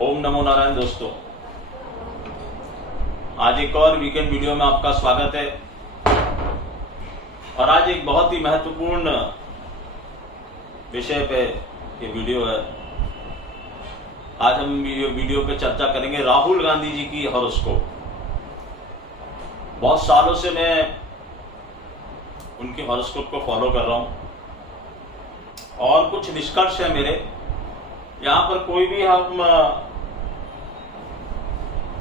ओम नमो नारायण। दोस्तों, आज एक और वीकेंड वीडियो में आपका स्वागत है। और आज एक बहुत ही महत्वपूर्ण विषय पे ये वीडियो है। आज हम वीडियो पे चर्चा करेंगे राहुल गांधी जी की हॉरोस्कोप। बहुत सालों से मैं उनकी हॉरोस्कोप को फॉलो कर रहा हूं और कुछ निष्कर्ष है मेरे। यहाँ पर कोई भी हम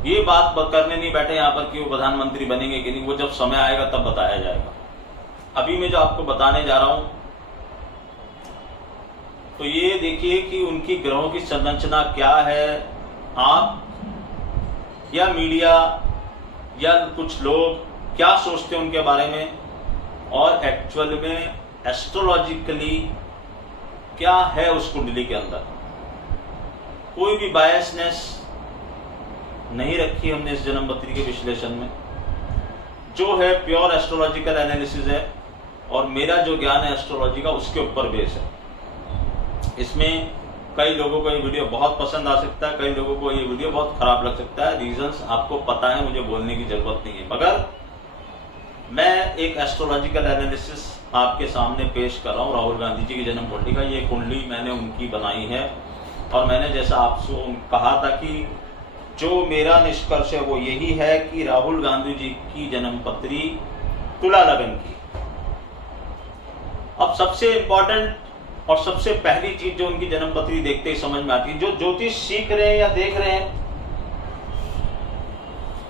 ये बात करने नहीं बैठे यहाँ पर कि वो प्रधानमंत्री बनेंगे कि नहीं, वो जब समय आएगा तब बताया जाएगा। अभी मैं जो आपको बताने जा रहा हूं तो ये देखिए कि उनकी ग्रहों की संरचना क्या है। आप या मीडिया या कुछ लोग क्या सोचते हैं उनके बारे में, और एक्चुअल में एस्ट्रोलॉजिकली क्या है उस कुंडली के अंदर। कोई भी बायसनेस नहीं रखी हमने इस जन्म पत्री के विश्लेषण में। जो है प्योर एस्ट्रोलॉजिकल एनालिसिस है और मेरा जो ज्ञान है एस्ट्रोलॉजी का उसके ऊपर बेस है। इसमें कई लोगों को ये वीडियो बहुत पसंद आ सकता है, कई लोगों को ये वीडियो बहुत खराब लग सकता है। रीजंस आपको पता है, मुझे बोलने की जरूरत नहीं है। मगर मैं एक एस्ट्रोलॉजिकल एनालिसिस आपके सामने पेश कर रहा हूँ राहुल गांधी जी की जन्म कुंडली का। ये कुंडली मैंने उनकी बनाई है और मैंने जैसा आपसे कहा था कि जो मेरा निष्कर्ष है वो यही है कि राहुल गांधी जी की जन्म पत्री तुला लगन की। अब सबसे इंपॉर्टेंट और सबसे पहली चीज जो उनकी जन्म पत्री देखते ही समझ में आती है, जो ज्योतिष सीख रहे हैं या देख रहे हैं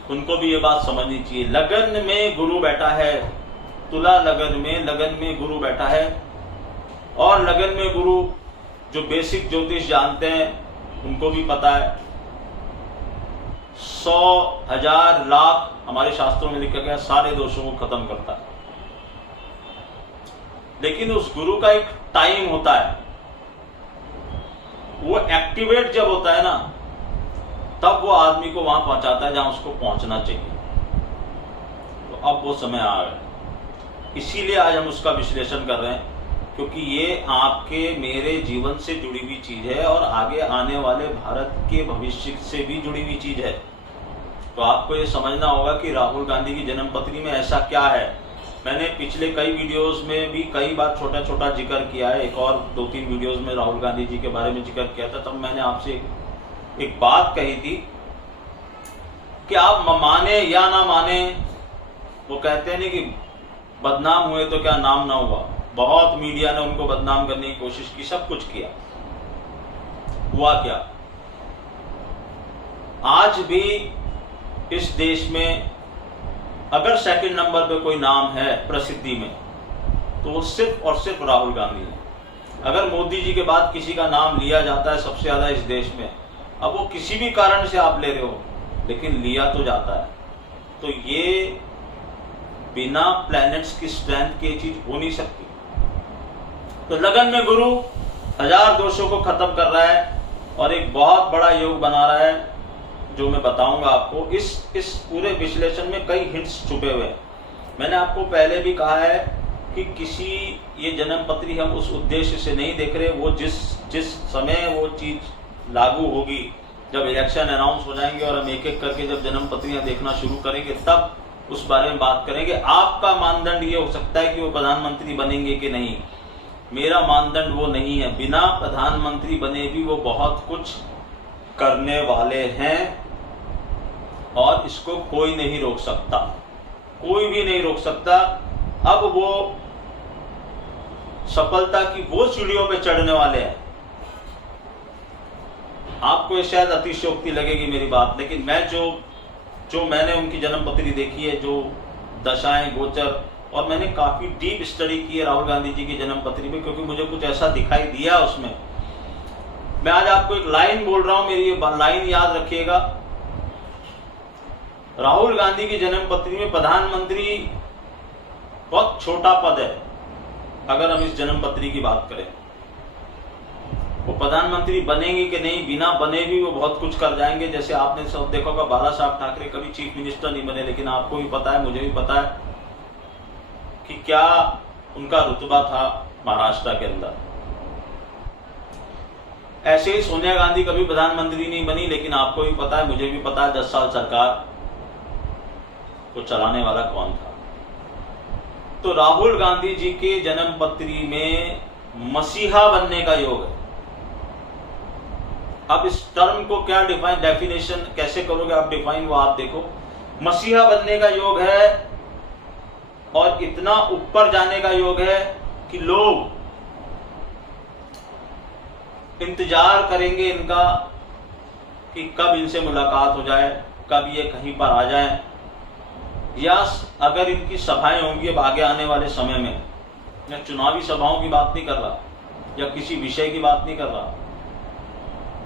उनको भी ये बात समझनी चाहिए। लगन में गुरु बैठा है, तुला लगन में गुरु बैठा है। और लगन में गुरु जो बेसिक ज्योतिष जानते हैं उनको भी पता है 100, 1000, लाख हमारे शास्त्रों में लिखा गया सारे दोषों को खत्म करता है। लेकिन उस गुरु का एक टाइम होता है, वो एक्टिवेट जब होता है ना तब वो आदमी को वहां पहुंचाता है जहां उसको पहुंचना चाहिए। तो अब वो समय आ गया, इसीलिए आज हम उसका विश्लेषण कर रहे हैं, क्योंकि ये आपके मेरे जीवन से जुड़ी हुई चीज है और आगे आने वाले भारत के भविष्य से भी जुड़ी हुई चीज है। तो आपको ये समझना होगा कि राहुल गांधी की जन्म पत्री में ऐसा क्या है। मैंने पिछले कई वीडियोस में भी कई बार छोटा छोटा जिक्र किया है। एक और 2-3 वीडियोस में राहुल गांधी जी के बारे में जिक्र किया था। तब मैंने आपसे एक बात कही थी कि आप माने या ना माने, वो कहते हैं नहीं कि बदनाम हुए तो क्या नाम ना हुआ। बहुत मीडिया ने उनको बदनाम करने की कोशिश की, सब कुछ किया, हुआ क्या? आज भी इस देश में अगर सेकंड नंबर पे कोई नाम है प्रसिद्धि में तो वो सिर्फ और सिर्फ राहुल गांधी है। अगर मोदी जी के बाद किसी का नाम लिया जाता है सबसे ज्यादा इस देश में, अब वो किसी भी कारण से आप ले रहे हो लेकिन लिया तो जाता है। तो ये बिना प्लैनेट्स की स्ट्रेंथ की चीज हो नहीं सकती। तो लगन में गुरु 1000 दोषों को खत्म कर रहा है और एक बहुत बड़ा योग बना रहा है जो मैं बताऊंगा आपको। इस पूरे विश्लेषण में कई हिंट्स छुपे हुए हैं। मैंने आपको पहले भी कहा है कि किसी ये जन्म पत्री हम उस उद्देश्य से नहीं देख रहे। वो जिस समय वो चीज लागू होगी, जब इलेक्शन अनाउंस हो जाएंगे और हम एक एक करके जब जन्म पत्रियां देखना शुरू करेंगे तब उस बारे में बात करेंगे। आपका मानदंड ये हो सकता है कि वो प्रधानमंत्री बनेंगे कि नहीं। मेरा मानदंड वो नहीं है। बिना प्रधानमंत्री बने भी वो बहुत कुछ करने वाले हैं और इसको कोई नहीं रोक सकता, कोई भी नहीं रोक सकता। अब वो सफलता की वो सीढ़ियों पे चढ़ने वाले हैं। आपको शायद अतिशयोक्ति लगेगी मेरी बात, लेकिन मैं जो मैंने उनकी जन्म पत्री देखी है, जो दशाएं गोचर, और मैंने काफी डीप स्टडी की है राहुल गांधी जी की जन्म पत्री में, क्योंकि मुझे कुछ ऐसा दिखाई दिया उसमें। मैं आज आपको एक लाइन बोल रहा हूं, मेरी ये लाइन याद रखिएगा। राहुल गांधी की जन्म पत्री में प्रधानमंत्री बहुत छोटा पद है। अगर हम इस जन्म पत्री की बात करें, वो प्रधानमंत्री बनेंगे कि नहीं, बिना बने भी वो बहुत कुछ कर जाएंगे। जैसे आपने सब देखा होगा, बाला साहब ठाकरे कभी चीफ मिनिस्टर नहीं बने, लेकिन आपको भी पता है, मुझे भी पता है कि क्या उनका रुतबा था महाराष्ट्र के अंदर। ऐसे ही सोनिया गांधी कभी प्रधानमंत्री नहीं बनी, लेकिन आपको भी पता है, मुझे भी पता है 10 साल सरकार को चलाने वाला कौन था। तो राहुल गांधी जी के जन्मपत्री में मसीहा बनने का योग है। अब इस टर्म को क्या डेफिनेशन कैसे करोगे आप डिफाइन, वो आप देखो। मसीहा बनने का योग है और इतना ऊपर जाने का योग है कि लोग इंतजार करेंगे इनका कि कब इनसे मुलाकात हो जाए, कब ये कहीं पर आ जाए, या अगर इनकी सभाएं होंगी अब आगे आने वाले समय में, मैं चुनावी सभाओं की बात नहीं कर रहा या किसी विषय की बात नहीं कर रहा,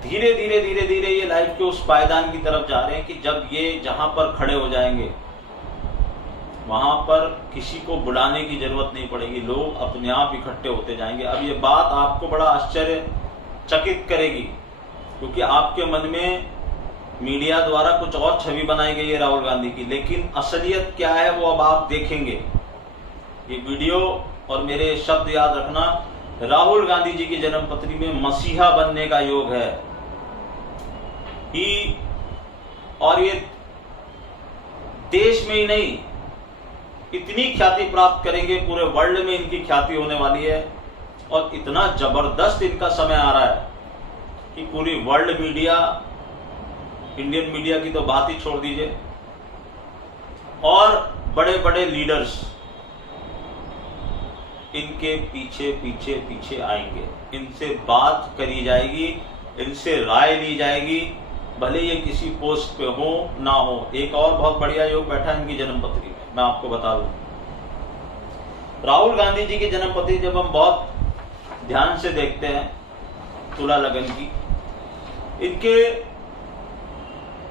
धीरे धीरे ये लाइफ के उस पायदान की तरफ जा रहे हैं कि जब ये जहां पर खड़े हो जाएंगे वहां पर किसी को बुलाने की जरूरत नहीं पड़ेगी, लोग अपने आप इकट्ठे होते जाएंगे। अब ये बात आपको बड़ा आश्चर्यचकित करेगी, क्योंकि आपके मन में मीडिया द्वारा कुछ और छवि बनाई गई है राहुल गांधी की, लेकिन असलियत क्या है वो अब आप देखेंगे। ये वीडियो और मेरे शब्द याद रखना, राहुल गांधी जी की जन्मपत्री में मसीहा बनने का योग है ही, और ये देश में ही नहीं इतनी ख्याति प्राप्त करेंगे, पूरे वर्ल्ड में इनकी ख्याति होने वाली है। और इतना जबरदस्त इनका समय आ रहा है कि पूरी वर्ल्ड मीडिया, इंडियन मीडिया की तो बात ही छोड़ दीजिए, और बड़े बड़े लीडर्स इनके पीछे पीछे पीछे आएंगे, इनसे बात करी जाएगी, इनसे राय ली जाएगी, भले ये किसी पोस्ट पे हो ना हो। एक और बहुत बढ़िया योग बैठा इनकी जन्मपत्री में, मैं आपको बता दूं। राहुल गांधी जी की जन्मपत्री जब हम बहुत ध्यान से देखते हैं, तुला लगन की, इनके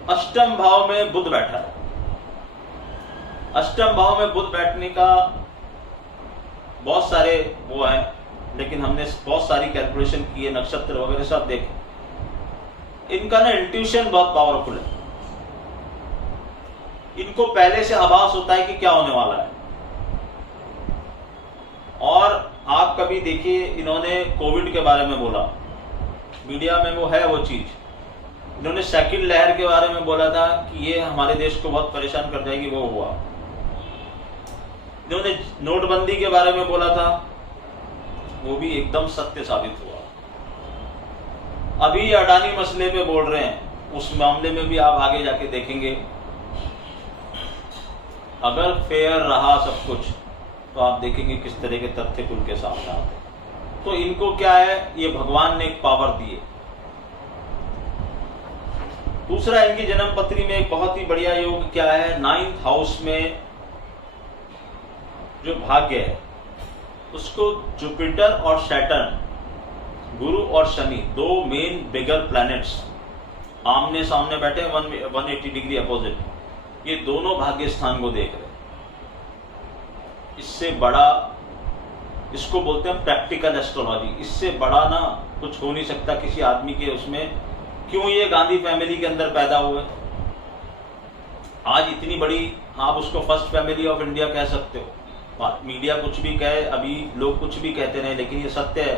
अष्टम भाव में बुध बैठा है। अष्टम भाव में बुध बैठने का बहुत सारे वो है, लेकिन हमने बहुत सारी कैलकुलेशन की है, नक्षत्र वगैरह सब देखे। इनका ना इंट्यूशन बहुत पावरफुल है, इनको पहले से आभास होता है कि क्या होने वाला है। और आप कभी देखिए, इन्होंने कोविड के बारे में बोला, मीडिया में वो है वो चीज। इन्होंने सेकंड लहर के बारे में बोला था कि ये हमारे देश को बहुत परेशान कर जाएगी, वो हुआ। इन्होंने नोटबंदी के बारे में बोला था, वो भी एकदम सत्य साबित हुआ। अभी अडानी मसले पे बोल रहे हैं, उस मामले में भी आप आगे जाके देखेंगे, अगर फेयर रहा सब कुछ तो आप देखेंगे किस तरह के तथ्य खुल के सामने आते हैं। तो इनको क्या है, ये भगवान ने एक पावर दी है। दूसरा, इनकी जन्मपत्री में एक बहुत ही बढ़िया योग क्या है, 9th हाउस में जो भाग्य है उसको जुपिटर और सैटर्न, गुरु और शनि, दो मेन बिगर प्लैनेट्स आमने सामने बैठे 180 डिग्री अपोजिट, ये दोनों भाग्य स्थान को देख रहे हैं। इससे बड़ा, इसको बोलते हैं प्रैक्टिकल एस्ट्रोलॉजी, इससे बड़ा ना कुछ हो नहीं सकता किसी आदमी के उसमें। क्यों ये गांधी फैमिली के अंदर पैदा हुए, आज इतनी बड़ी, आप उसको फर्स्ट फैमिली ऑफ इंडिया कह सकते हो। मीडिया कुछ भी कहे, अभी लोग कुछ भी कहते रहे, लेकिन ये सत्य है,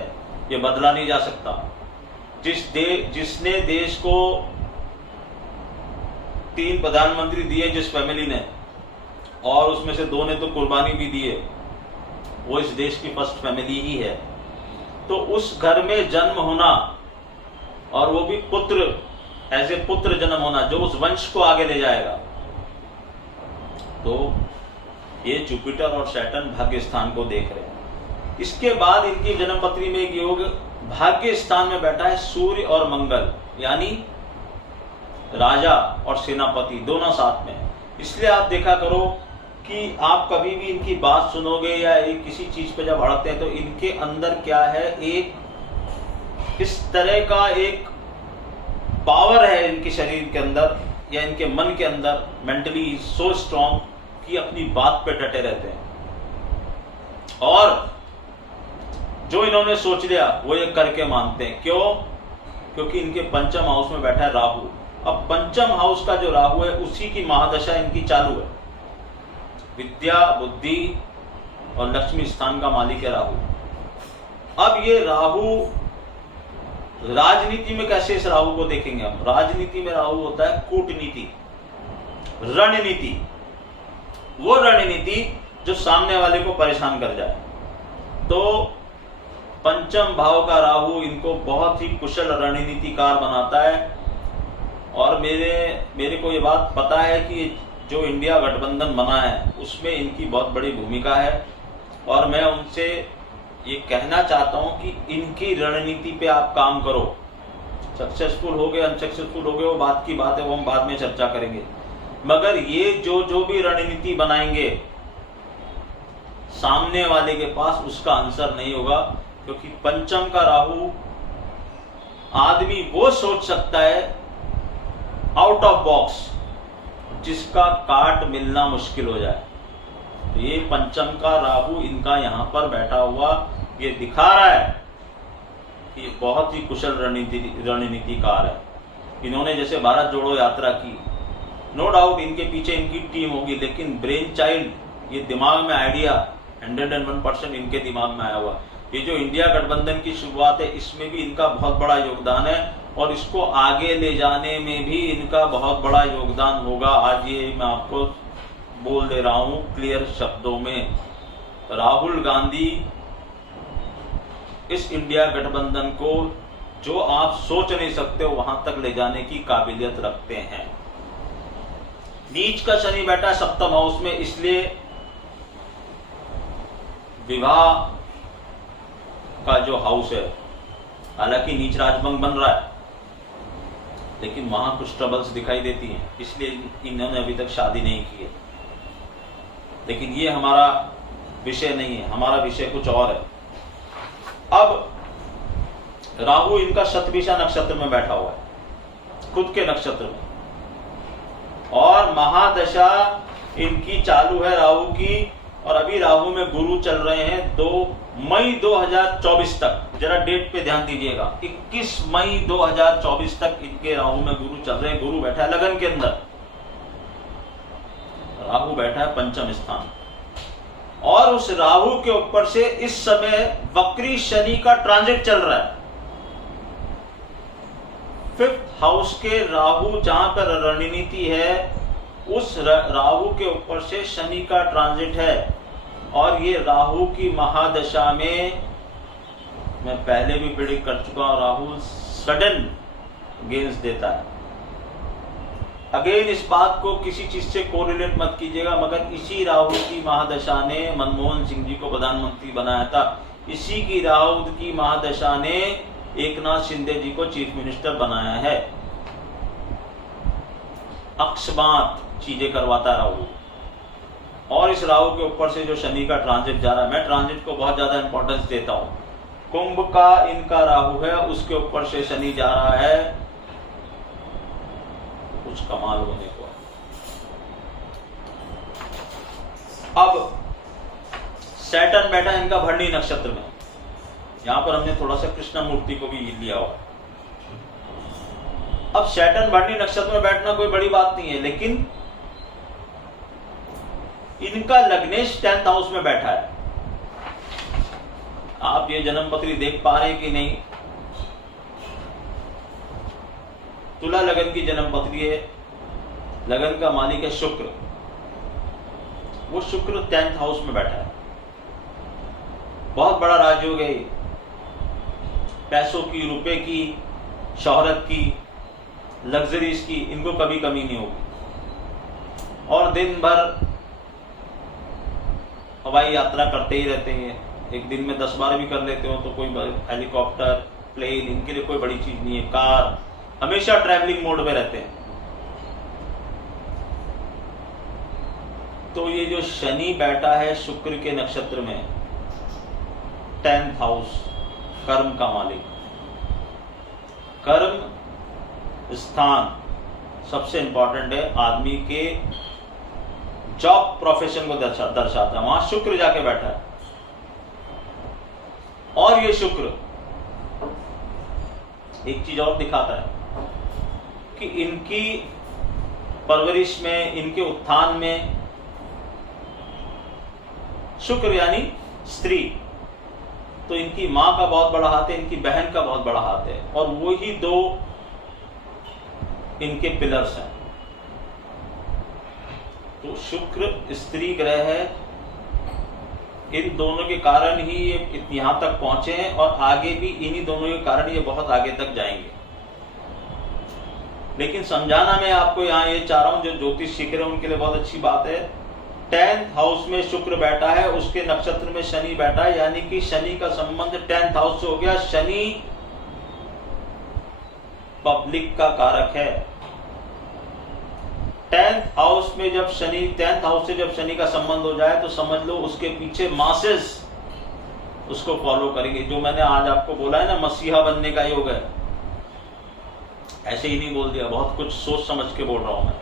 ये बदला नहीं जा सकता। जिसने देश को 3 प्रधानमंत्री दिए जिस फैमिली ने, और उसमें से 2 ने तो कुर्बानी भी दी है, वो इस देश की फर्स्ट फैमिली ही है। तो उस घर में जन्म होना, और वो भी पुत्र, ऐसे पुत्र जन्म होना जो उस वंश को आगे ले जाएगा, तो ये जुपिटर और सैटर्न भाग्य स्थान को देख रहे हैं। इसके बाद इनकी जन्मपत्री में एक योग भाग्य स्थान में बैठा है सूर्य और मंगल, यानी राजा और सेनापति दोनों साथ में। इसलिए आप देखा करो कि आप कभी भी इनकी बात सुनोगे या एक किसी चीज पे जब अड़ते हैं तो इनके अंदर क्या है, एक इस तरह का एक पावर है इनके शरीर के अंदर या इनके मन के अंदर, मेंटली सो स्ट्रॉन्ग कि अपनी बात पे डटे रहते हैं, और जो इन्होंने सोच लिया वो ये करके मानते हैं। क्यों? क्योंकि इनके पंचम हाउस में बैठा है राहु। अब पंचम हाउस का जो राहु है उसी की महादशा इनकी चालू है। विद्या, बुद्धि और लक्ष्मी स्थान का मालिक है राहु। अब ये राहु राजनीति में कैसे इस राहु को देखेंगे हम? राजनीति में राहु होता है कूटनीति, रणनीति, वो रणनीति जो सामने वाले को परेशान कर जाए। तो पंचम भाव का राहु इनको बहुत ही कुशल रणनीतिकार बनाता है। और मेरे को ये बात पता है कि जो इंडिया गठबंधन बना है उसमें इनकी बहुत बड़ी भूमिका है। और मैं उनसे ये कहना चाहता हूं कि इनकी रणनीति पे आप काम करो। सक्सेसफुल हो गए अनसक्सेसफुल हो गए वो बात की बात है, वो हम बाद में चर्चा करेंगे। मगर ये जो भी रणनीति बनाएंगे सामने वाले के पास उसका आंसर नहीं होगा, क्योंकि पंचम का राहु आदमी वो सोच सकता है आउट ऑफ बॉक्स जिसका काट मिलना मुश्किल हो जाए। तो ये पंचम का राहु इनका यहां पर बैठा हुआ ये दिखा रहा है कि बहुत ही कुशल रणनीतिकार है। इन्होंने जैसे भारत जोड़ो यात्रा की, नो डाउट इनके पीछे इनकी टीम होगी, लेकिन ब्रेन चाइल्ड, ये दिमाग में आइडिया 101% इनके दिमाग में आया हुआ। ये जो इंडिया गठबंधन की शुरुआत है इसमें भी इनका बहुत बड़ा योगदान है और इसको आगे ले जाने में भी इनका बहुत बड़ा योगदान होगा। आज ये मैं आपको बोल दे रहा हूं क्लियर शब्दों में, राहुल गांधी इस इंडिया गठबंधन को जो आप सोच नहीं सकते वहां तक ले जाने की काबिलियत रखते हैं। नीच का शनि बैठा सप्तम हाउस में, इसलिए विवाह का जो हाउस है, हालांकि नीच राजभंग बन रहा है लेकिन वहां कुछ ट्रबल्स दिखाई देती हैं, इसलिए इन्होंने अभी तक शादी नहीं की है। लेकिन ये हमारा विषय नहीं है, हमारा विषय कुछ और है। अब राहु इनका शतभिषा नक्षत्र में बैठा हुआ है, खुद के नक्षत्र में, और महादशा इनकी चालू है राहु की। और अभी राहु में गुरु चल रहे हैं 2 मई 2024 तक। जरा डेट पे ध्यान दीजिएगा, 21 मई 2024 तक इनके राहु में गुरु चल रहे हैं। गुरु बैठा है लगन के अंदर, राहु बैठा है पंचम स्थान, और उस राहु के ऊपर से इस समय वक्री शनि का ट्रांजिट चल रहा है। 5th हाउस के राहु जहां पर रणनीति है उस राहु के ऊपर से शनि का ट्रांजिट है। और ये राहु की महादशा में, मैं पहले भी प्रेडिक्ट कर चुका हूं, राहु सडन गेन्स देता है। अगेन इस बात को किसी चीज से कोरिलेट मत कीजिएगा, मगर इसी राहु की महादशा ने मनमोहन सिंह जी को प्रधानमंत्री बनाया था। इसी की राहु की महादशा ने एकनाथ शिंदे जी को चीफ मिनिस्टर बनाया है। अक्षमात चीजें करवाता राहु। और इस राहु के ऊपर से जो शनि का ट्रांजिट जा रहा है, मैं ट्रांजिट को बहुत ज्यादा इंपॉर्टेंस देता हूं। कुंभ का इनका राहु है, उसके ऊपर से शनि जा रहा है, कुछ कमाल होने को। अब सैटर्न बैठा है इनका भरणी नक्षत्र में, यहां पर हमने थोड़ा सा कृष्ण मूर्ति को भी लिया हुआ। अब सैटर्न भरणी नक्षत्र में बैठना कोई बड़ी बात नहीं है, लेकिन इनका लग्नेश 10th हाउस में बैठा है। आप ये जन्म पत्री देख पा रहे हैं कि नहीं? तुला लगन की जन्म पत्री है, लगन का मालिक है शुक्र, वो शुक्र 10th हाउस में बैठा है। बहुत बड़ा राजयोग है, पैसों की, रुपए की, शोहरत की, लग्जरीज की, इनको कभी कमी नहीं होगी। और दिन भर हवाई यात्रा करते ही रहते हैं, एक दिन में 10-12 भी कर लेते हो तो कोई हेलीकॉप्टर, प्लेन, इनके लिए कोई बड़ी चीज नहीं है। कार, हमेशा ट्रैवलिंग मोड में रहते हैं। तो ये जो शनि बैठा है शुक्र के नक्षत्र में, 10th हाउस, कर्म का मालिक, कर्म स्थान सबसे इंपॉर्टेंट है, आदमी के जॉब प्रोफेशन को दर्शाता है। वहां शुक्र जाके बैठा है। और ये शुक्र एक चीज और दिखाता है कि इनकी परवरिश में, इनके उत्थान में, शुक्र यानी स्त्री, तो इनकी माँ का बहुत बड़ा हाथ है, इनकी बहन का बहुत बड़ा हाथ है, और वही दो इनके पिलर्स हैं। तो शुक्र स्त्री ग्रह है, इन दोनों के कारण ही ये यहां तक पहुंचे हैं, और आगे भी इन्हीं दोनों के कारण ये बहुत आगे तक जाएंगे। लेकिन समझाना मैं आपको यहाँ ये चाह रहा हूं, जो ज्योतिष सीख रहे हैं उनके लिए बहुत अच्छी बात है। 10th हाउस में शुक्र बैठा है, उसके नक्षत्र में शनि बैठा है, यानी कि शनि का संबंध 10th हाउस से हो गया। शनि पब्लिक का कारक है। 10th हाउस में जब शनि 10th हाउस से जब शनि का संबंध हो जाए तो समझ लो उसके पीछे मासेस उसको फॉलो करेंगे। जो मैंने आज आपको बोला है ना, मसीहा बनने का योग है, ऐसे ही नहीं बोल दिया, बहुत कुछ सोच समझ के बोल रहा हूं मैं।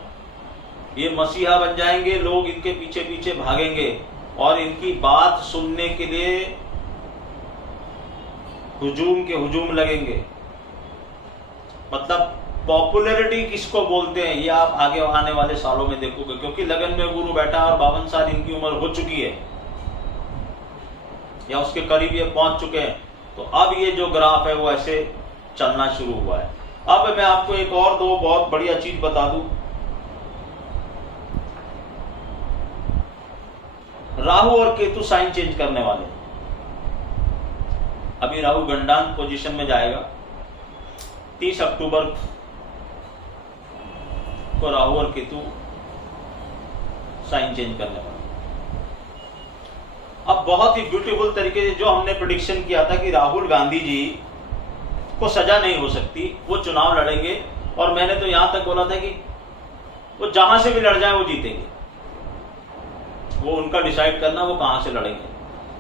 ये मसीहा बन जाएंगे, लोग इनके पीछे पीछे भागेंगे और इनकी बात सुनने के लिए हुजूम के हुजूम लगेंगे। मतलब पॉपुलैरिटी किसको बोलते हैं ये आप आगे आने वाले सालों में देखोगे, क्योंकि लगन में गुरु बैठा और 52 साल इनकी उम्र हो चुकी है या उसके करीब ये पहुंच चुके हैं। तो अब ये जो ग्राफ है वो ऐसे चलना शुरू हुआ है। अब मैं आपको एक और दो बहुत बढ़िया चीज बता दूं। राहु और केतु साइन चेंज करने वाले। अभी राहु गंडान पोजीशन में जाएगा, 30 अक्टूबर को राहु और केतु साइन चेंज करने वाले। अब बहुत ही ब्यूटीफुल तरीके से जो हमने प्रेडिक्शन किया था कि राहुल गांधी जी को सजा नहीं हो सकती, वो चुनाव लड़ेंगे, और मैंने तो यहां तक बोला था कि वो जहां से भी लड़ जाए वो जीतेंगे, वो उनका डिसाइड करना वो कहां से लड़ेंगे।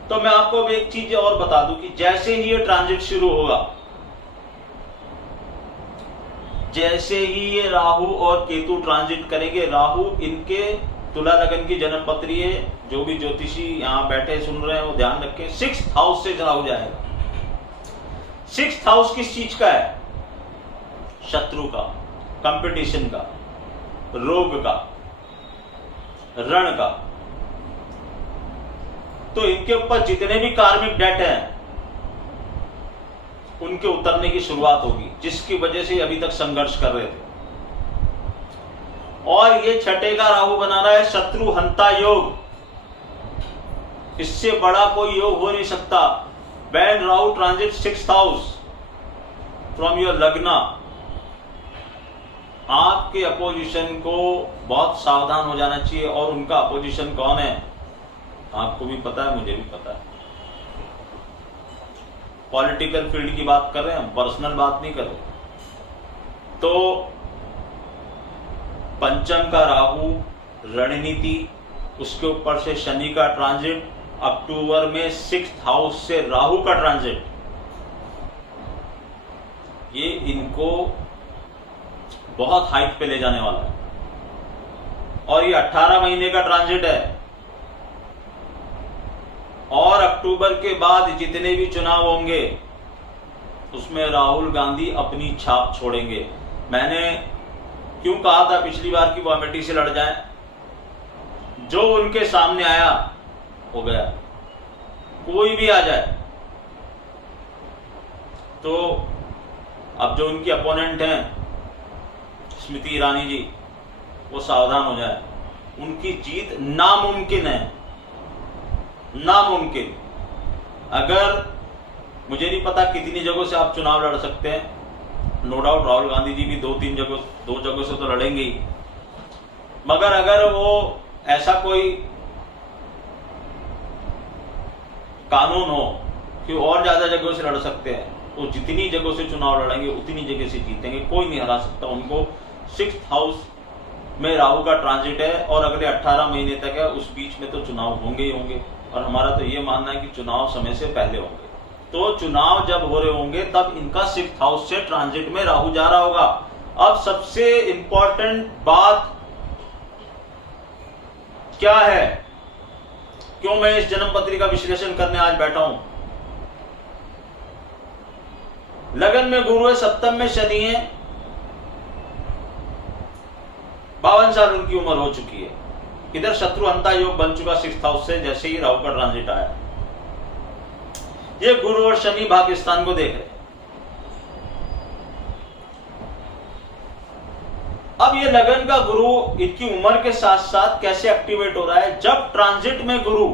तो मैं आपको भी एक चीज और बता दूं कि जैसे ही ये ट्रांजिट शुरू होगा, जैसे ही ये राहु और केतु ट्रांजिट करेंगे, राहु इनके तुला लगन की जन्म पत्री है, जो भी ज्योतिषी यहां बैठे सुन रहे हैं वो ध्यान रखें, 6th हाउस से राहु जाएगा। 6th हाउस किस चीज का है? शत्रु का, कंपटीशन का, रोग का, रण का। तो इनके ऊपर जितने भी कार्मिक डेट हैं उनके उतरने की शुरुआत होगी, जिसकी वजह से अभी तक संघर्ष कर रहे थे। और ये छठे का राहु बना रहा है शत्रु हंता योग। इससे बड़ा कोई योग हो नहीं सकता। When Rahu transits 6th house from your लग्ना, आपके अपोजिशन को बहुत सावधान हो जाना चाहिए। और उनका अपोजिशन कौन है आपको भी पता है, मुझे भी पता है। पॉलिटिकल फील्ड की बात कर रहे हैं हम, पर्सनल बात नहीं कर रहे। तो पंचम का राहु, रणनीति, उसके ऊपर से शनि का ट्रांजिट, अक्टूबर में 6th हाउस से राहु का ट्रांजिट, ये इनको बहुत हाइट पे ले जाने वाला है। और ये 18 महीने का ट्रांजिट है। और अक्टूबर के बाद जितने भी चुनाव होंगे उसमें राहुल गांधी अपनी छाप छोड़ेंगे। मैंने क्यों कहा था पिछली बार कि वो अमेठी से लड़ जाएं? जो उनके सामने आया हो गया, कोई भी आ जाए। तो अब जो उनकी अपोनेंट हैं स्मृति ईरानी जी, वो सावधान हो जाए। उनकी जीत नामुमकिन है, नामुमकिन। अगर मुझे नहीं पता कितनी जगहों से आप चुनाव लड़ सकते हैं, नो डाउट राहुल गांधी जी भी दो जगहों से तो लड़ेंगे ही, मगर अगर वो ऐसा कोई कानून हो कि और ज्यादा जगहों से लड़ सकते हैं, तो जितनी जगहों से चुनाव लड़ेंगे उतनी जगह से जीतेंगे, कोई नहीं हरा सकता उनको। 6th हाउस में राहु का ट्रांजिट है और अगले 18 महीने तक है, उस बीच में तो चुनाव होंगे ही होंगे। और हमारा तो ये मानना है कि चुनाव समय से पहले होंगे। तो चुनाव जब हो रहे होंगे तब इनका 6th हाउस से ट्रांजिट में राहु जा रहा होगा। अब सबसे इंपॉर्टेंट बात क्या है, क्यों मैं इस जन्म पत्री का विश्लेषण करने आज बैठा हूं? लगन में गुरु है, सप्तम में शनि है, 52 साल उनकी उम्र हो चुकी है। इधर शत्रु हंता योग बन चुका 6th हाउस से जैसे ही राहु का ट्रांजिट आया। ये गुरु और शनि पाकिस्तान को देख रहे हैं। अब ये लगन का गुरु इनकी उम्र के साथ साथ कैसे एक्टिवेट हो रहा है? जब ट्रांजिट में गुरु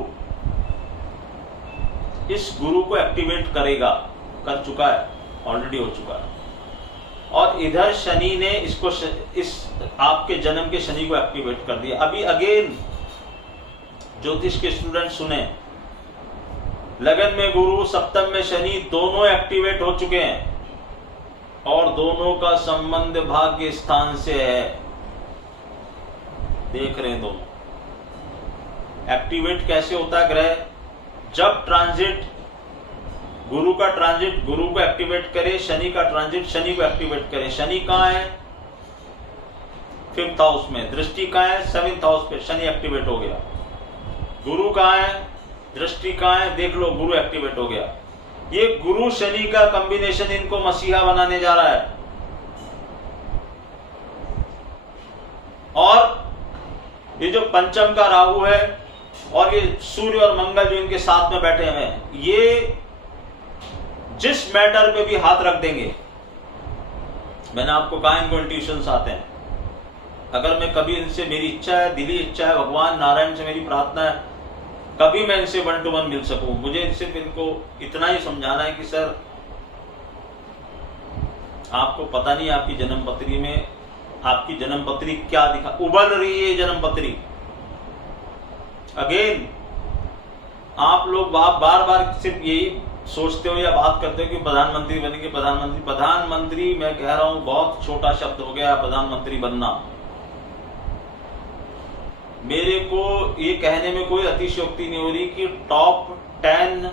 इस गुरु को एक्टिवेट करेगा, कर चुका है, ऑलरेडी हो चुका है, और इधर शनि ने इसको इस आपके जन्म के शनि को एक्टिवेट कर दिया। अभी अगेन ज्योतिष के स्टूडेंट सुने, लगन में गुरु, सप्तम में शनि, दोनों एक्टिवेट हो चुके हैं और दोनों का संबंध भाग्य स्थान से है। देख रहे हैं दोनों एक्टिवेट कैसे होता है ग्रह? जब ट्रांजिट, गुरु का ट्रांजिट गुरु को एक्टिवेट करे, शनि का ट्रांजिट शनि को एक्टिवेट करे। शनि कहां है? 5th हाउस में। दृष्टि कहां है? 7th हाउस पे। शनि एक्टिवेट हो गया। गुरु कहां है? दृष्टि कहां है? देख लो, गुरु एक्टिवेट हो गया। ये गुरु शनि का कॉम्बिनेशन इनको मसीहा बनाने जा रहा है। और ये जो पंचम का राहु है और ये सूर्य और मंगल जो इनके साथ में बैठे हुए हैं, ये जिस मैटर पे भी हाथ रख देंगे, मैंने आपको कहा इनको इंट्यूशंस आते हैं। अगर मैं कभी इनसे, मेरी इच्छा है, दिली इच्छा है, भगवान नारायण से मेरी प्रार्थना है, कभी मैं इनसे 1 to 1 मिल सकूं, मुझे सिर्फ इनको इतना ही समझाना है कि सर आपको पता नहीं आपकी जन्मपत्री में, आपकी जन्मपत्री क्या दिखा, उबल रही है जन्मपत्री। अगेन आप लोग बार बार सिर्फ यही सोचते हो या बात करते हो कि प्रधानमंत्री बनेंगे, प्रधानमंत्री मैं कह रहा हूं बहुत छोटा शब्द हो गया प्रधानमंत्री बनना। मेरे को ये कहने में कोई अतिशयोक्ति नहीं हो रही कि टॉप 10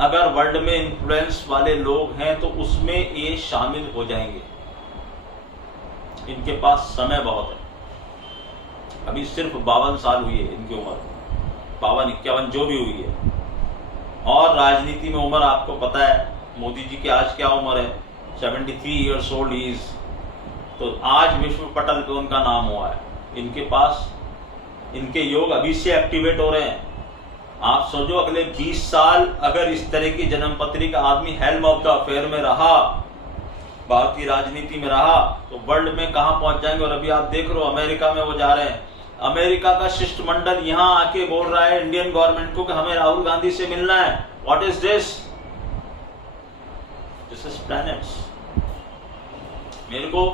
अगर वर्ल्ड में इन्फ्लुएंस वाले लोग हैं तो उसमें ये शामिल हो जाएंगे। इनके पास समय बहुत है। अभी सिर्फ 52 साल हुई है इनकी उम्र, 52-51 जो भी हुई है। और राजनीति में उम्र आपको पता है, मोदी जी की आज क्या उम्र है? 73 ईयर्स ओल्ड इज। तो आज विश्व पटल पे उनका नाम हुआ है। इनके पास इनके योग अभी से एक्टिवेट हो रहे हैं। आप सोचो अगले 20 साल अगर इस तरह की जन्मपत्री का आदमी हेल्म ऑफ द अफेयर में रहा, भारतीय राजनीति में रहा, तो वर्ल्ड में कहां पहुंच जाएंगे। और अभी आप देख रहे हो अमेरिका में वो जा रहे हैं। अमेरिका का शिष्टमंडल यहां आके बोल रहा है इंडियन गवर्नमेंट को कि हमें राहुल गांधी से मिलना है। What is this? This is planets. मेरे को,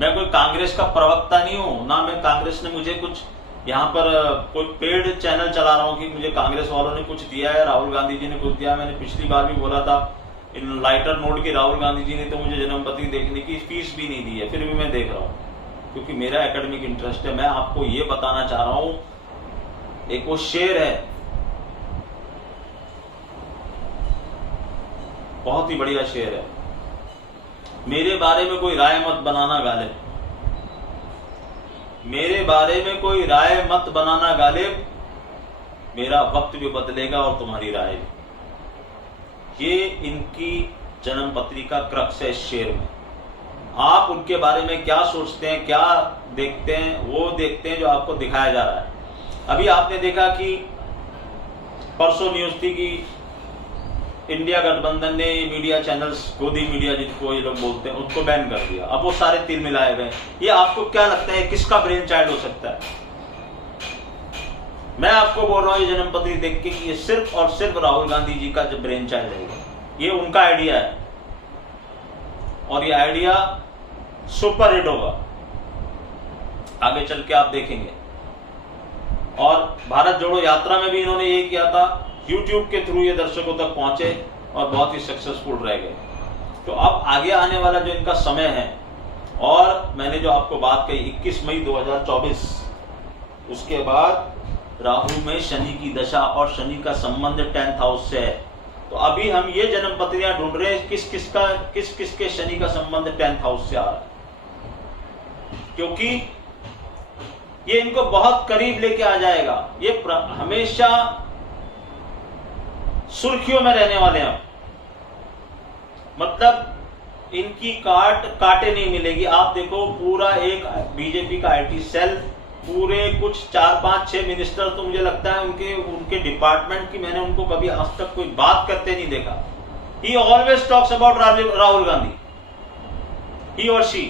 मैं कोई कांग्रेस का प्रवक्ता नहीं हूं, ना मैं कांग्रेस ने मुझे कुछ यहाँ पर कोई पेड चैनल चला रहा हूं कि मुझे कांग्रेस वालों ने कुछ दिया है, राहुल गांधी जी ने कुछ दिया। मैंने पिछली बार भी बोला था इन लाइटर नोट की, राहुल गांधी जी ने तो मुझे जन्मपत्री देखने की फीस भी नहीं दी है, फिर भी मैं देख रहा हूँ क्योंकि मेरा एकेडमिक इंटरेस्ट है। मैं आपको ये बताना चाह रहा हूं, एक वो शेर है, बहुत ही बढ़िया शेर है, मेरे बारे में कोई राय मत बनाना गालिब, मेरे बारे में कोई राय मत बनाना गालिब, मेरा वक्त भी बदलेगा और तुम्हारी राय भी। ये इनकी जन्मपत्री का क्रक्स है इस शेर में। आप उनके बारे में क्या सोचते हैं, क्या देखते हैं, वो देखते हैं जो आपको दिखाया जा रहा है। अभी आपने देखा कि परसों न्यूज थी कि इंडिया गठबंधन ने मीडिया चैनल्स, गोदी मीडिया जिनको ये लोग बोलते हैं, उनको बैन कर दिया। अब वो सारे तिल मिलाए हुए। ये आपको क्या लगता है किसका ब्रेन चाइल्ड हो सकता है? मैं आपको बोल रहा हूं ये जन्मपत्री देख के कि ये सिर्फ और सिर्फ राहुल गांधी जी का जो ब्रेन चाइल्ड है, ये उनका आइडिया है और ये आइडिया सुपर हिट होगा, आगे चल के आप देखेंगे। और भारत जोड़ो यात्रा में भी इन्होंने ये किया था, यूट्यूब के थ्रू ये दर्शकों तक पहुंचे और बहुत ही सक्सेसफुल रह गए। तो अब आगे आने वाला जो इनका समय है, और मैंने जो आपको बात कही 21 मई 2024, उसके बाद राहु में शनि की दशा और शनि का संबंध 10th हाउस से है। तो अभी हम ये जन्मपत्रियां ढूंढ रहे हैं किस किस के शनि का संबंध 10th हाउस से आ रहा है, क्योंकि ये इनको बहुत करीब लेके आ जाएगा। ये हमेशा सुर्खियों में रहने वाले हैं, मतलब इनकी काटे नहीं मिलेगी। आप देखो पूरा एक बीजेपी का आईटी सेल पूरे कुछ 4-5-6 मिनिस्टर तो मुझे लगता है उनके डिपार्टमेंट की मैंने उनको कभी आज तक कोई बात करते नहीं देखा। He always talks about Rahul Gandhi, he और शी।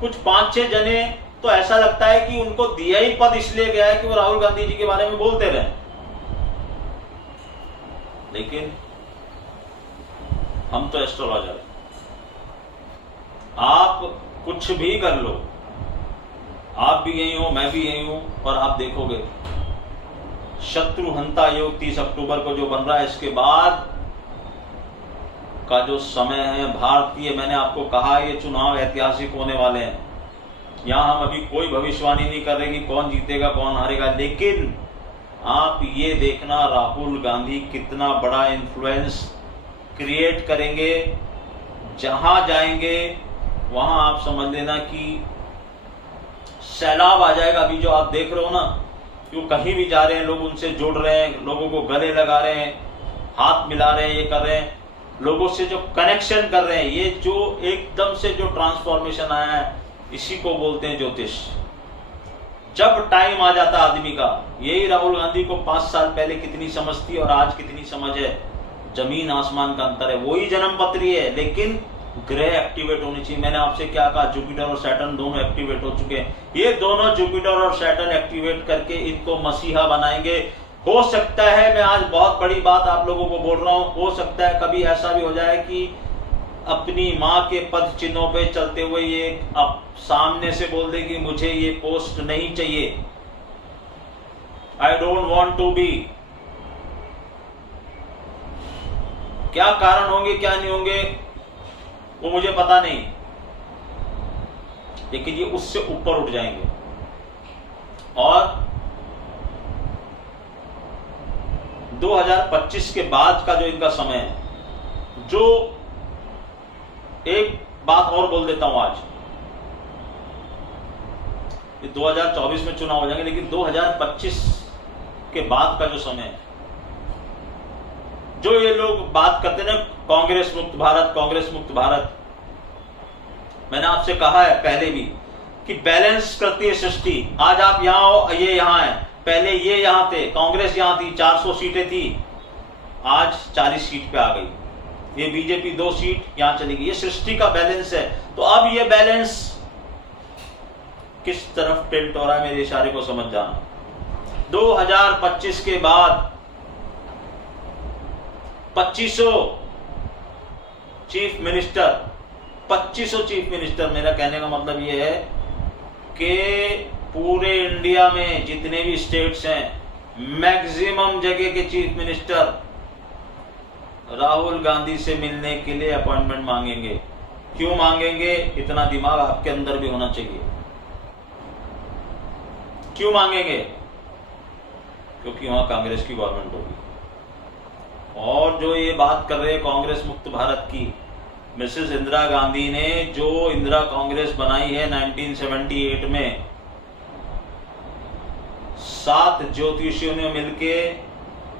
कुछ 5-6 जने तो ऐसा लगता है कि उनको दिया ही पद इसलिए गया है कि वो राहुल गांधी जी के बारे में बोलते रहे। लेकिन हम तो एस्ट्रोलॉजर, आप कुछ भी कर लो, आप भी यही हो, मैं भी यही हूं, और आप देखोगे शत्रु हंता योग 30 अक्टूबर को जो बन रहा है, इसके बाद का जो समय है भारतीय, मैंने आपको कहा ये चुनाव ऐतिहासिक होने वाले हैं। यहां हम अभी कोई भविष्यवाणी नहीं कर रहे कि कौन जीतेगा कौन हारेगा, लेकिन आप ये देखना राहुल गांधी कितना बड़ा इन्फ्लुएंस क्रिएट करेंगे। जहां जाएंगे वहां आप समझ लेना कि सैलाब आ जाएगा। अभी जो आप देख रहे हो ना, क्यों कहीं भी जा रहे हैं लोग उनसे जुड़ रहे हैं, लोगों को गले लगा रहे हैं, हाथ मिला रहे हैं, ये कर रहे हैं, लोगों से जो कनेक्शन कर रहे हैं, ये जो एकदम से जो ट्रांसफॉर्मेशन आया है, इसी को बोलते हैं ज्योतिष। जब टाइम आ जाता आदमी का, यही राहुल गांधी को 5 साल पहले कितनी समझ थी और आज कितनी समझ है, जमीन आसमान का अंतर है। वही जन्म पत्री है, लेकिन ग्रह एक्टिवेट होनी चाहिए। मैंने आपसे क्या कहा, जुपिटर और सैटर्न दोनों एक्टिवेट हो चुके हैं। ये दोनों जुपिटर और सैटर्न एक्टिवेट करके इनको मसीहा बनाएंगे। हो सकता है, मैं आज बहुत बड़ी बात आप लोगों को बोल रहा हूं, हो सकता है कभी ऐसा भी हो जाए कि अपनी मां के पद चिन्हों पे चलते हुए ये अब सामने से बोल दे कि मुझे ये पोस्ट नहीं चाहिए, I don't want to be. क्या कारण होंगे क्या नहीं होंगे वो मुझे पता नहीं, लेकिन ये उससे ऊपर उठ जाएंगे। और 2025 के बाद का जो इनका समय है, जो एक बात और बोल देता हूं, आज ये 2024 में चुनाव हो जाएंगे, लेकिन 2025 के बाद का जो समय है, जो ये लोग बात करते हैं कांग्रेस मुक्त भारत, कांग्रेस मुक्त भारत, मैंने आपसे कहा है पहले भी कि बैलेंस करती है सृष्टि। आज आप यहां हो, ये यहां है, पहले ये यहां थे, कांग्रेस यहां थी, 400 सीटें थी, आज 40 सीट पे आ गई, ये बीजेपी 2 सीट यहां चली गई। ये सृष्टि का बैलेंस है। तो अब ये बैलेंस किस तरफ टिल्ट हो रहा है, मेरे इशारे को समझ जाना। 2025 के बाद 2500 चीफ मिनिस्टर, 2500 चीफ मिनिस्टर, मेरा कहने का मतलब यह है कि पूरे इंडिया में जितने भी स्टेट्स हैं, मैक्सिमम जगह के चीफ मिनिस्टर राहुल गांधी से मिलने के लिए अपॉइंटमेंट मांगेंगे। क्यों मांगेंगे? इतना दिमाग आपके अंदर भी होना चाहिए। क्यों मांगेंगे? क्योंकि वहां कांग्रेस की गवर्नमेंट होगी। और जो ये बात कर रहे हैं कांग्रेस मुक्त भारत की, मिसेस इंदिरा गांधी ने जो इंदिरा कांग्रेस बनाई है 1978 में, 7 ज्योतिषियों ने मिलके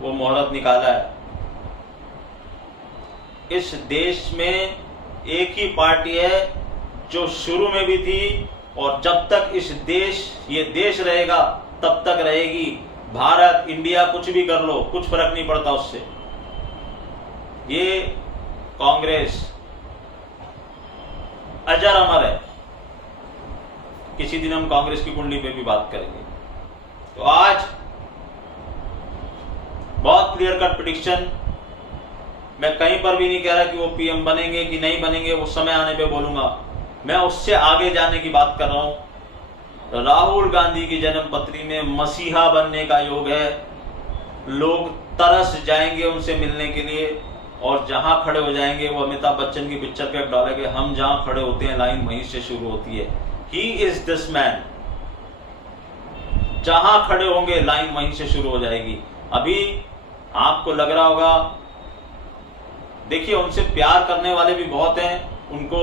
वो मुहूर्त निकाला है। इस देश में एक ही पार्टी है जो शुरू में भी थी और जब तक ये देश रहेगा तब तक रहेगी। भारत, इंडिया, कुछ भी कर लो, कुछ फर्क नहीं पड़ता उससे। ये कांग्रेस अजर अमर है। किसी दिन हम कांग्रेस की कुंडली पे भी बात करेंगे। तो आज बहुत क्लियर कट प्रेडिक्शन, मैं कहीं पर भी नहीं कह रहा कि वो पीएम बनेंगे कि नहीं बनेंगे, वो समय आने पे बोलूंगा। मैं उससे आगे जाने की बात कर रहा हूं। राहुल गांधी की जन्म पत्री में मसीहा बनने का योग है। लोग तरस जाएंगे उनसे मिलने के लिए और जहां खड़े हो जाएंगे, वो अमिताभ बच्चन की पिक्चर का एक डायलॉग है, हम जहां खड़े होते हैं लाइन वहीं से शुरू होती है। He is this man. जहां खड़े होंगे लाइन वहीं से शुरू हो जाएगी। अभी आपको लग रहा होगा, देखिए उनसे प्यार करने वाले भी बहुत हैं, उनको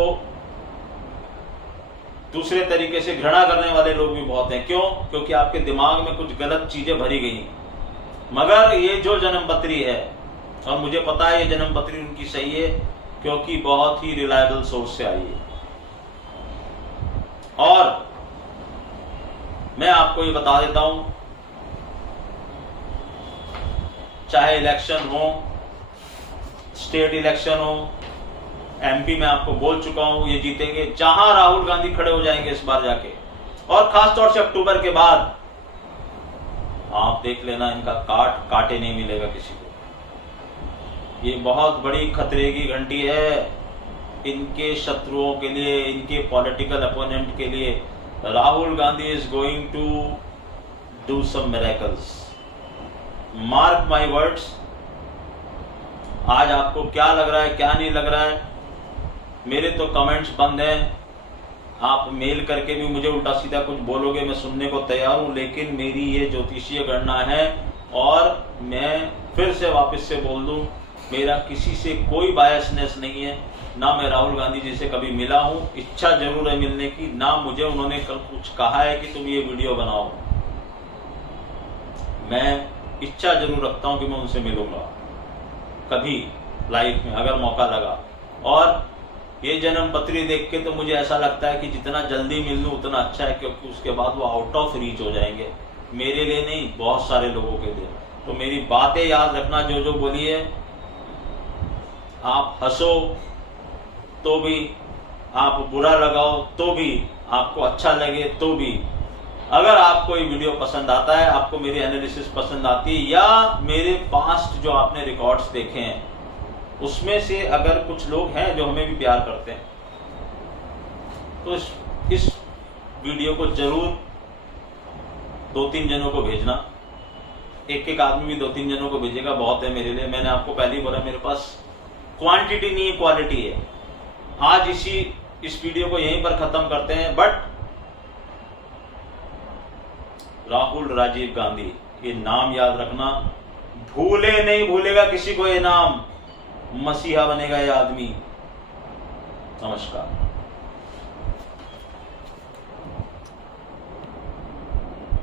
दूसरे तरीके से घृणा करने वाले लोग भी बहुत हैं। क्यों? क्योंकि आपके दिमाग में कुछ गलत चीजें भरी गई। मगर ये जो जन्मपत्री है, और मुझे पता है ये जन्मपत्री उनकी सही है क्योंकि बहुत ही रिलायबल सोर्स से आई है। और आपको ये बता देता हूं, चाहे इलेक्शन हो, स्टेट इलेक्शन हो, एमपी में आपको बोल चुका हूं ये जीतेंगे, जहां राहुल गांधी खड़े हो जाएंगे इस बार जाके, और खासतौर से अक्टूबर के बाद आप देख लेना इनका काटे नहीं मिलेगा किसी को। ये बहुत बड़ी खतरे की घंटी है इनके शत्रुओं के लिए, इनके पॉलिटिकल अपोनेंट के लिए। Rahul Gandhi is going to do some miracles, mark my words. आज आपको क्या लग रहा है क्या नहीं लग रहा है, मेरे तो कमेंट्स बंद हैं। आप मेल करके भी मुझे उल्टा सीधा कुछ बोलोगे, मैं सुनने को तैयार हूं, लेकिन मेरी ये ज्योतिषीय गणना है। और मैं फिर से वापस से बोल दूं, मेरा किसी से कोई बायसनेस नहीं है, ना मैं राहुल गांधी जी से कभी मिला हूं, इच्छा जरूर है मिलने की, ना मुझे उन्होंने कल कुछ कहा है कि तुम ये वीडियो बनाओ। मैं इच्छा जरूर रखता हूं कि मैं उनसे मिलूंगा कभी लाइफ में अगर मौका लगा। और ये जन्म पत्री देख के तो मुझे ऐसा लगता है कि जितना जल्दी मिल लूं उतना अच्छा है, क्योंकि उसके बाद वो आउट ऑफ रीच हो जाएंगे, मेरे लिए नहीं बहुत सारे लोगों के लिए। तो मेरी बातें याद रखना, जो जो बोली है। आप हंसो तो भी, आप बुरा लगाओ तो भी, आपको अच्छा लगे तो भी, अगर आपको ये वीडियो पसंद आता है, आपको मेरी एनालिसिस पसंद आती है, या मेरे पास्ट जो आपने रिकॉर्ड्स देखे हैं उसमें से अगर कुछ लोग हैं जो हमें भी प्यार करते हैं, तो इस वीडियो को जरूर 2-3 जनों को भेजना। एक आदमी भी 2-3 जनों को भेजेगा बहुत है मेरे लिए। मैंने आपको पहले ही बोला मेरे पास क्वांटिटी नहीं है, क्वालिटी है। आज इस वीडियो को यहीं पर खत्म करते हैं। बट राहुल राजीव गांधी, ये नाम याद रखना, भूले नहीं भूलेगा किसी को ये नाम, मसीहा बनेगा ये आदमी। नमस्कार।